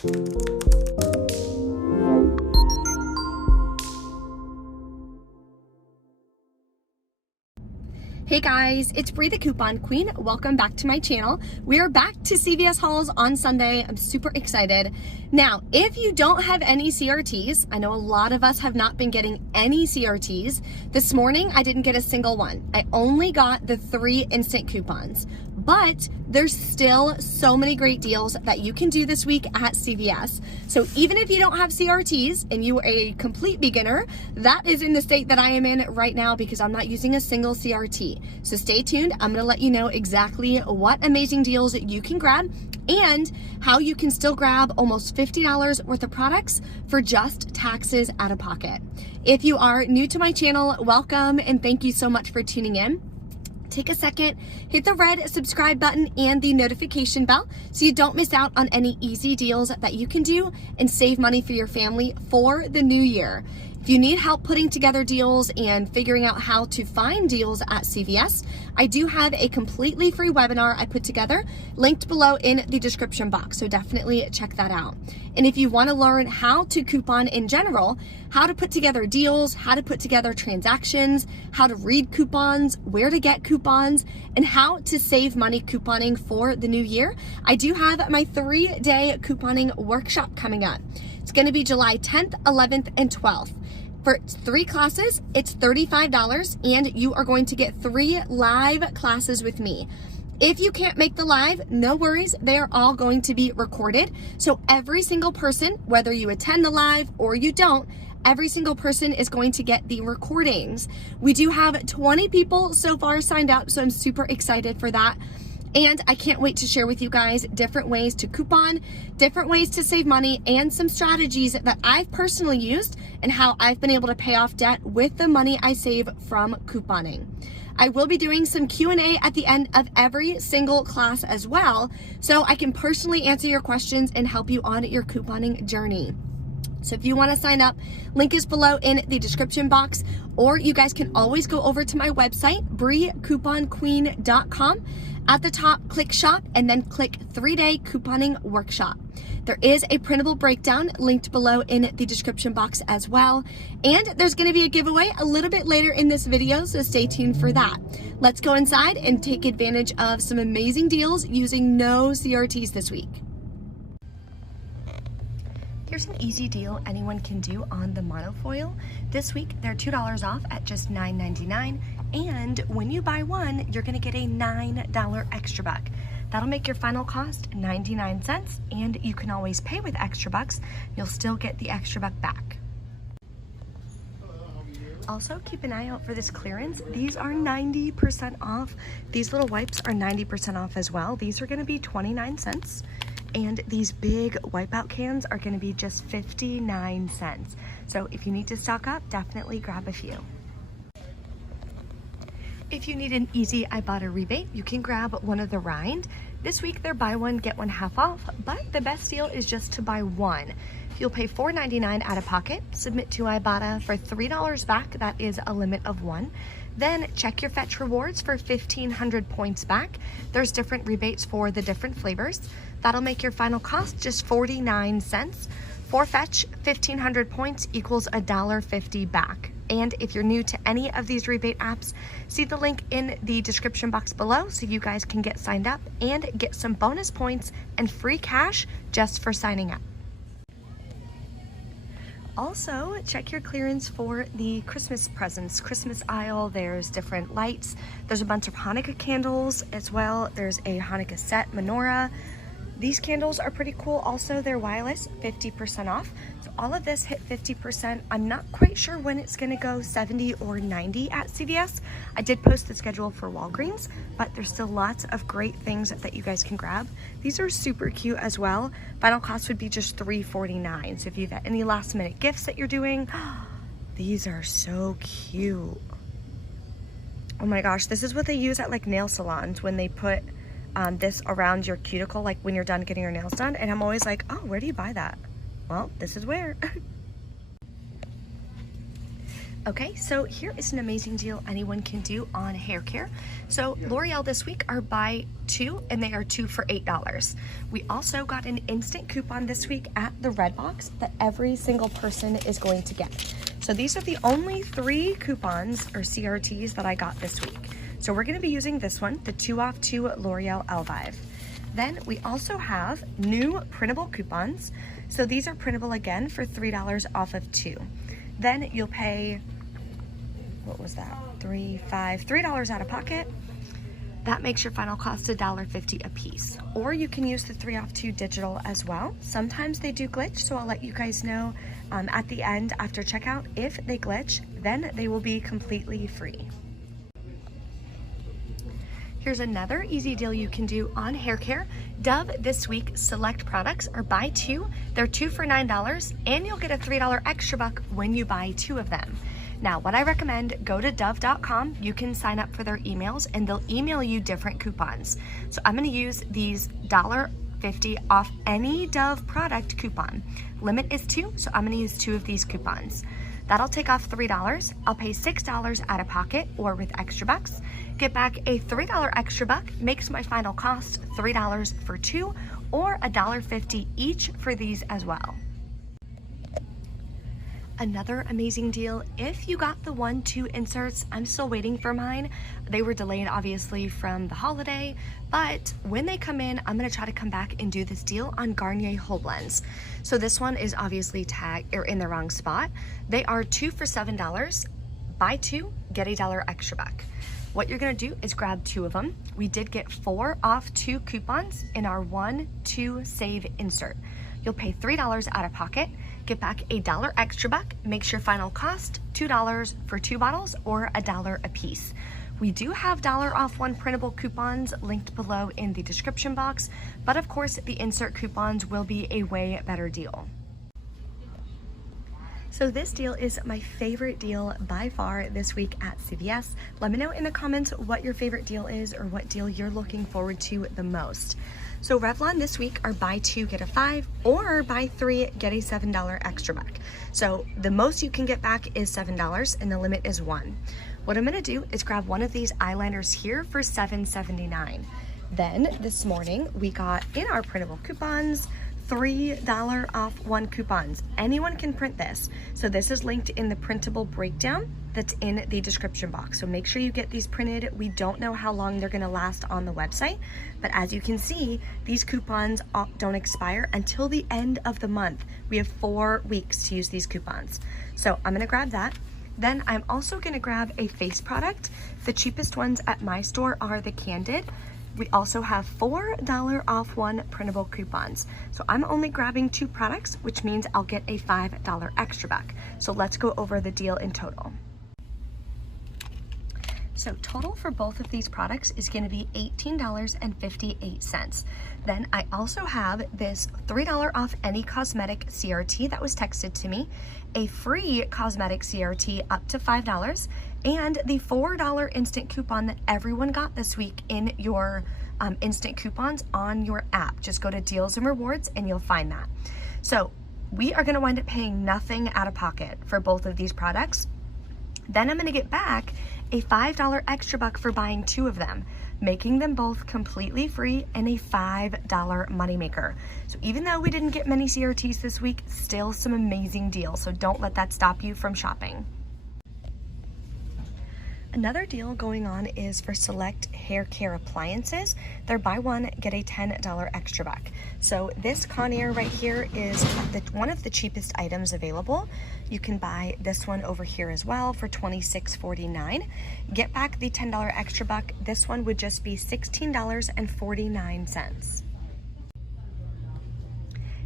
Hey guys, it's Bree the Coupon Queen. Welcome back to my channel. We are back to CVS hauls on Sunday. I'm super excited. Now, if you don't have any CRTs, I know a lot of us have not been getting any CRTs. This morning, I didn't get a single one. I only got the 3 instant coupons. But there's still so many great deals that you can do this week at CVS. So even if you don't have CRTs and you are a complete beginner, that is in the state that I am in right now because I'm not using a single CRT. So stay tuned. I'm gonna let you know exactly what amazing deals you can grab and how you can still grab almost $50 worth of products for just taxes out of pocket. If you are new to my channel, welcome and thank you so much for tuning in. Take a second, hit the red subscribe button and the notification bell so you don't miss out on any easy deals that you can do and save money for your family for the new year. If you need help putting together deals and figuring out how to find deals at CVS, I do have a completely free webinar I put together linked below in the description box, so definitely check that out. And if you want to learn how to coupon in general, how to put together deals, how to put together transactions, how to read coupons, where to get coupons, and how to save money couponing for the new year, I do have my 3-day couponing workshop coming up. It's going to be July 10th, 11th, and 12th. For 3 classes, it's $35, and you are going to get 3 live classes with me. If you can't make the live, no worries. They are all going to be recorded. So every single person, whether you attend the live or you don't, every single person is going to get the recordings. We do have 20 people so far signed up, so I'm super excited for that. And I can't wait to share with you guys different ways to coupon, different ways to save money, and some strategies that I've personally used and how I've been able to pay off debt with the money I save from couponing. I will be doing some Q&A at the end of every single class as well, so I can personally answer your questions and help you on your couponing journey. So if you want to sign up, link is below in the description box, or you guys can always go over to my website, BreeCouponQueen.com. At the top, click shop and then click 3-day couponing workshop. There is a printable breakdown linked below in the description box as well. And there's going to be a giveaway a little bit later in this video, so stay tuned for that. Let's go inside and take advantage of some amazing deals using no CRTs this week. Here's an easy deal anyone can do on the Monofil. This week, they're $2 off at just $9.99. And when you buy one, you're gonna get a $9 extra buck. That'll make your final cost 99 cents, and you can always pay with extra bucks. You'll still get the extra buck back. Also, keep an eye out for this clearance. These are 90% off. These little wipes are 90% off as well. These are gonna be 29 cents. And these big wipeout cans are gonna be just 59 cents. So if you need to stock up, definitely grab a few. If you need an easy Ibotta rebate, you can grab one of the Rind. This week they're buy one, get one half off, but the best deal is just to buy one. You'll pay $4.99 out of pocket, submit to Ibotta for $3 back, that is a limit of 1. Then check your fetch rewards for 1,500 points back. There's different rebates for the different flavors. That'll make your final cost just 49 cents. For fetch, 1,500 points equals $1.50 back. And if you're new to any of these rebate apps, see the link in the description box below so you guys can get signed up and get some bonus points and free cash just for signing up. Also, check your clearance for the Christmas presents, Christmas aisle. There's different lights. There's a bunch of Hanukkah candles as well. There's a Hanukkah set menorah. These candles are pretty cool. Also, they're wireless, 50% off. So all of this hit 50%. I'm not quite sure when it's gonna go 70 or 90 at CVS. I did post the schedule for Walgreens, but there's still lots of great things that you guys can grab. These are super cute as well. Final cost would be just $3.49. So if you've got any last minute gifts that you're doing, these are so cute. Oh my gosh, this is what they use at like nail salons when they put this around your cuticle, like when you're done getting your nails done. And I'm always like, oh, where do you buy that? Well, this is where. Okay, so here is an amazing deal anyone can do on hair care. So L'Oreal this week are buy two and they are 2 for $8. We also got an instant coupon this week at the Red Box that every single person is going to get. So these are the only 3 coupons or CRTs that I got this week. So we're gonna be using this one, the 2 off 2 L'Oreal Elvive. Then we also have new printable coupons. So these are printable again for $3 off of 2. Then you'll pay, what was that? $3 out of pocket. That makes your final cost $1.50 a piece. Or you can use the 3 off 2 digital as well. Sometimes they do glitch, so I'll let you guys know at the end after checkout. If they glitch, then they will be completely free. Here's another easy deal you can do on hair care. Dove this week select products are buy 2. They're 2 for $9 and you'll get a $3 extra buck when you buy 2 of them. Now, what I recommend, go to dove.com. You can sign up for their emails and they'll email you different coupons. So I'm gonna use these $1.50 off any Dove product coupon. Limit is 2, so I'm gonna use 2 of these coupons. That'll take off $3. I'll pay $6 out of pocket or with extra bucks. Get back a $3 extra buck, makes my final cost $3 for 2 or $1.50 each for these as well. Another amazing deal, if you got the 1-2 inserts, I'm still waiting for mine. They were delayed obviously from the holiday, but when they come in, I'm gonna try to come back and do this deal on Garnier Whole Blends. So this one is obviously tagged or in the wrong spot. They are 2 for $7. Buy 2, get $1 extra buck. What you're gonna do is grab 2 of them. We did get 4 off 2 coupons in our 1-2 save insert. You'll pay $3 out of pocket, get back $1 extra buck, makes your final cost $2 for 2 bottles or $1 a piece. We do have $1 off 1 printable coupons linked below in the description box, but of course the insert coupons will be a way better deal. So this deal is my favorite deal by far this week at CVS. Let me know in the comments what your favorite deal is or what deal you're looking forward to the most. So Revlon this week are buy 2 get a 5 or buy 3 get a $7 extra buck. So the most you can get back is $7 and the limit is 1. What I'm gonna do is grab one of these eyeliners here for $7.79. Then this morning we got in our printable coupons $3 off 1 coupons. Anyone can print this. So this is linked in the printable breakdown that's in the description box. So make sure you get these printed. We don't know how long they're gonna last on the website, but as you can see, these coupons don't expire until the end of the month. We have 4 weeks to use these coupons. So I'm gonna grab that. Then I'm also gonna grab a face product. The cheapest ones at my store are the Candid. We also have $4 off 1 printable coupons. So I'm only grabbing 2 products, which means I'll get a $5 extra buck. So let's go over the deal in total. So total for both of these products is gonna be $18.58. Then I also have this $3 off any cosmetic CRT that was texted to me, a free cosmetic CRT up to $5, and the $4 instant coupon that everyone got this week in your instant coupons on your app. Just go to Deals and Rewards and you'll find that. So we are gonna wind up paying nothing out of pocket for both of these products. Then I'm gonna get back a $5 extra buck for buying 2 of them, making them both completely free and a $5 moneymaker. So even though we didn't get many CRTs this week, still some amazing deals. So don't let that stop you from shopping. Another deal going on is for select hair care appliances. They're buy 1, get a $10 extra buck. So this Garnier right here is one of the cheapest items available. You can buy this one over here as well for $26.49. Get back the $10 extra buck. This one would just be $16.49.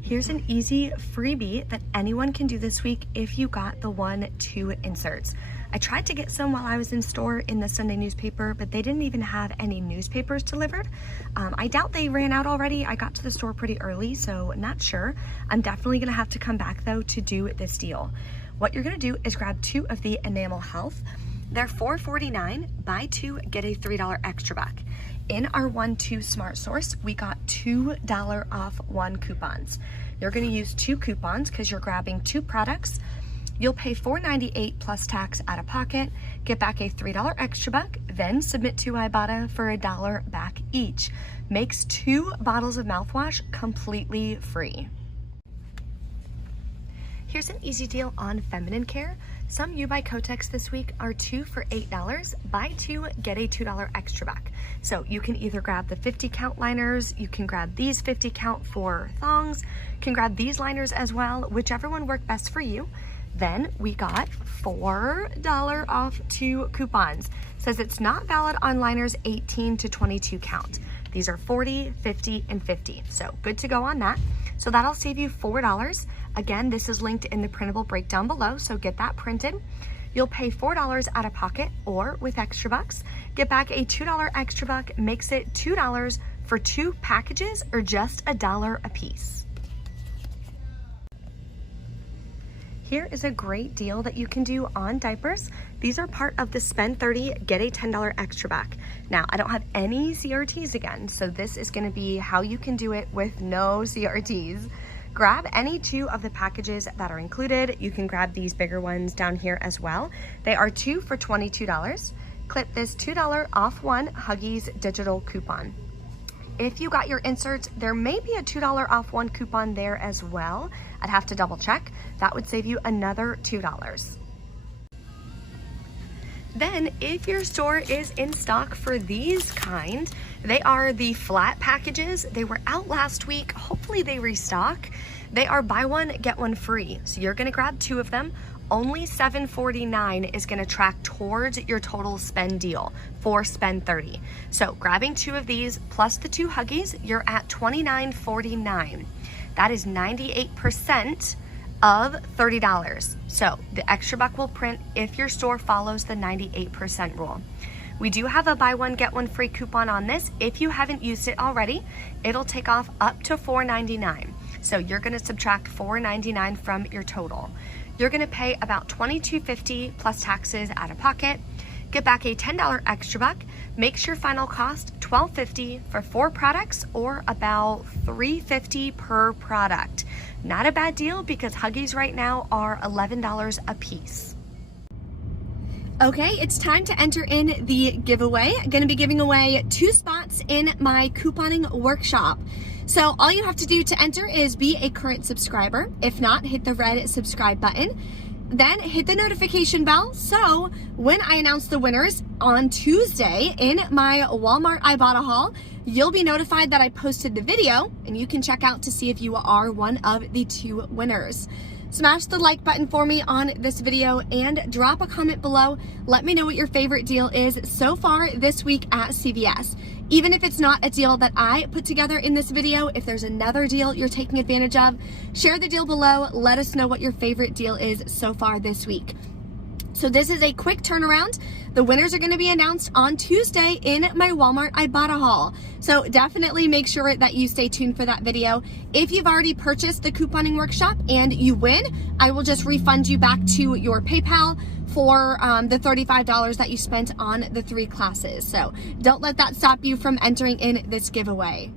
Here's an easy freebie that anyone can do this week if you got the 1-2 inserts. I tried to get some while I was in store in the Sunday newspaper, but they didn't even have any newspapers delivered. I doubt they ran out already. I got to the store pretty early, so not sure. I'm definitely gonna have to come back though to do this deal. What you're gonna do is grab 2 of the Enamel Health. They're $4.49, buy 2, get a $3 extra buck. In our 1-2 Smart Source, we got $2 off 1 coupons. You're gonna use 2 coupons because you're grabbing 2 products. You'll pay $4.98 plus tax out of pocket, get back a $3 extra buck, then submit to Ibotta for $1 back each. Makes 2 bottles of mouthwash completely free. Here's an easy deal on feminine care. Some You by Kotex this week are 2 for $8. Buy 2, get a $2 extra back. So you can either grab the 50 count liners, you can grab these 50 count for thongs, you can grab these liners as well, whichever one worked best for you. Then we got $4 off 2 coupons. Says it's not valid on liners 18 to 22 count. These are 40, 50, and 50. So good to go on that. So that'll save you $4. Again, this is linked in the printable breakdown below, so get that printed. You'll pay $4 out of pocket, or with extra bucks, get back a $2 extra buck, makes it $2 for 2 packages or just $1 a piece. Here is a great deal that you can do on diapers. These are part of the spend 30, get a $10 extra back. Now, I don't have any CRTs again, so this is gonna be how you can do it with no CRTs. Grab any 2 of the packages that are included. You can grab these bigger ones down here as well. They are 2 for $22. Clip this $2 off 1 Huggies digital coupon. If you got your inserts, there may be a $2 off 1 coupon there as well. I'd have to double check. That would save you another $2. Then if your store is in stock for these kind, they are the flat packages. They were out last week. Hopefully they restock. They are buy 1, get 1 free. So you're gonna grab 2 of them. Only $7.49 is gonna track towards your total spend deal for spend 30. So grabbing 2 of these plus the 2 Huggies, you're at $29.49. That is 98% of $30. So the extra buck will print if your store follows the 98% rule. We do have a buy 1, get 1 free coupon on this. If you haven't used it already, it'll take off up to $4.99. So you're gonna subtract $4.99 from your total. You're gonna pay about $22.50 plus taxes out of pocket, get back a $10 extra buck, makes your final cost $12.50 for 4 products, or about $3.50 per product. Not a bad deal because Huggies right now are $11 a piece. Okay, it's time to enter in the giveaway. I'm gonna be giving away 2 spots in my couponing workshop. So all you have to do to enter is be a current subscriber. If not, hit the red subscribe button. Then hit the notification bell, so when I announce the winners on Tuesday in my Walmart Ibotta haul, you'll be notified that I posted the video, and you can check out to see if you are one of the 2 winners. Smash the like button for me on this video and drop a comment below. Let me know what your favorite deal is so far this week at CVS. Even if it's not a deal that I put together in this video, if there's another deal you're taking advantage of, share the deal below. Let us know what your favorite deal is so far this week. So this is a quick turnaround. The winners are going to be announced on Tuesday in my Walmart Ibotta haul. So definitely make sure that you stay tuned for that video. If you've already purchased the couponing workshop and you win, I will just refund you back to your PayPal for the $35 that you spent on the 3 classes. So don't let that stop you from entering in this giveaway.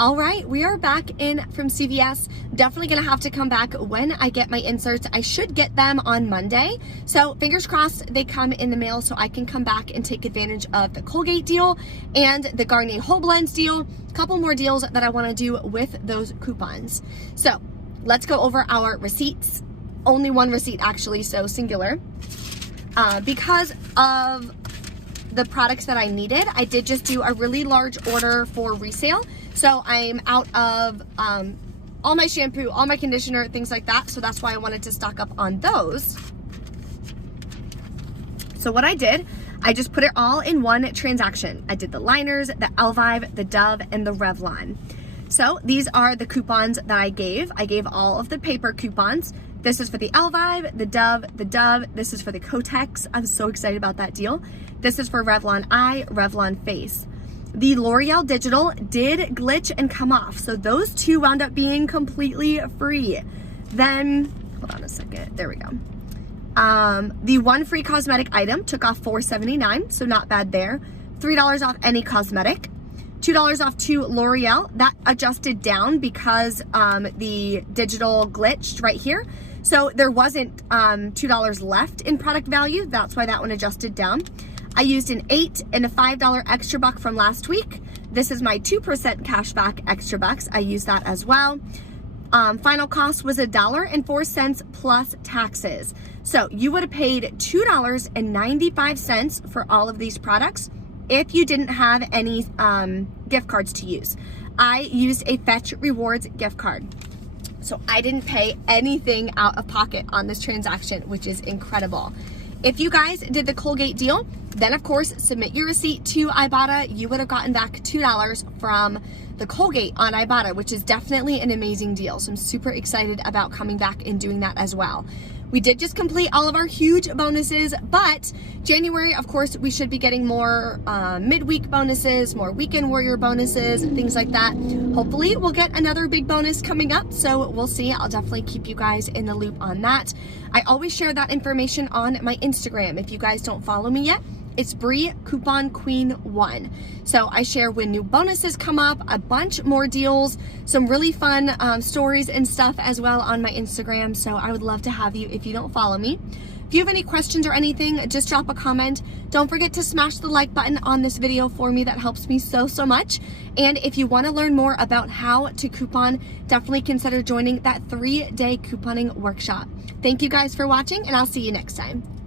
All right, we are back in from CVS. Definitely gonna have to come back when I get my inserts. I should get them on Monday. So fingers crossed they come in the mail so I can come back and take advantage of the Colgate deal and the Garnier Whole Blends deal. A couple more deals that I wanna do with those coupons. So let's go over our receipts. Only 1 receipt actually, so singular. Because of the products that I needed, I did just do a really large order for resale. So I'm out of all my shampoo, all my conditioner, things like that. So that's why I wanted to stock up on those. So what I did, I just put it all in 1 transaction. I did the liners, the Elvive, the Dove, and the Revlon. So these are the coupons that I gave. I gave all of the paper coupons. This is for the Elvive, the Dove. This is for the Kotex. I'm so excited about that deal. This is for Revlon Eye, Revlon Face. The L'Oreal Digital did glitch and come off, so those 2 wound up being completely free. Then, hold on a second, there we go. The 1 free cosmetic item took off $4.79, so not bad there. $3 off any cosmetic. $2 off 2 L'Oreal. That adjusted down because the digital glitched right here. So there wasn't $2 left in product value. That's why that one adjusted down. I used an $8 and a $5 extra buck from last week. This is my 2% cashback extra bucks. I use that as well. Final cost was $1.04 plus taxes. So you would have paid $2.95 for all of these products if you didn't have any gift cards to use. I used a Fetch Rewards gift card. So I didn't pay anything out of pocket on this transaction, which is incredible. If you guys did the Colgate deal, then of course, submit your receipt to Ibotta. You would have gotten back $2 from the Colgate on Ibotta, which is definitely an amazing deal. So I'm super excited about coming back and doing that as well. We did just complete all of our huge bonuses, but January, of course, we should be getting more midweek bonuses, more weekend warrior bonuses, and things like that. Hopefully we'll get another big bonus coming up, so we'll see. I'll definitely keep you guys in the loop on that. I always share that information on my Instagram. If you guys don't follow me yet, it's Bree Coupon Queen 1. So I share when new bonuses come up, a bunch more deals, some really fun stories and stuff as well on my Instagram. So I would love to have you if you don't follow me. If you have any questions or anything, just drop a comment. Don't forget to smash the like button on this video for me. That helps me so much. And if you want to learn more about how to coupon, definitely consider joining that 3-day couponing workshop. Thank you guys for watching, and I'll see you next time.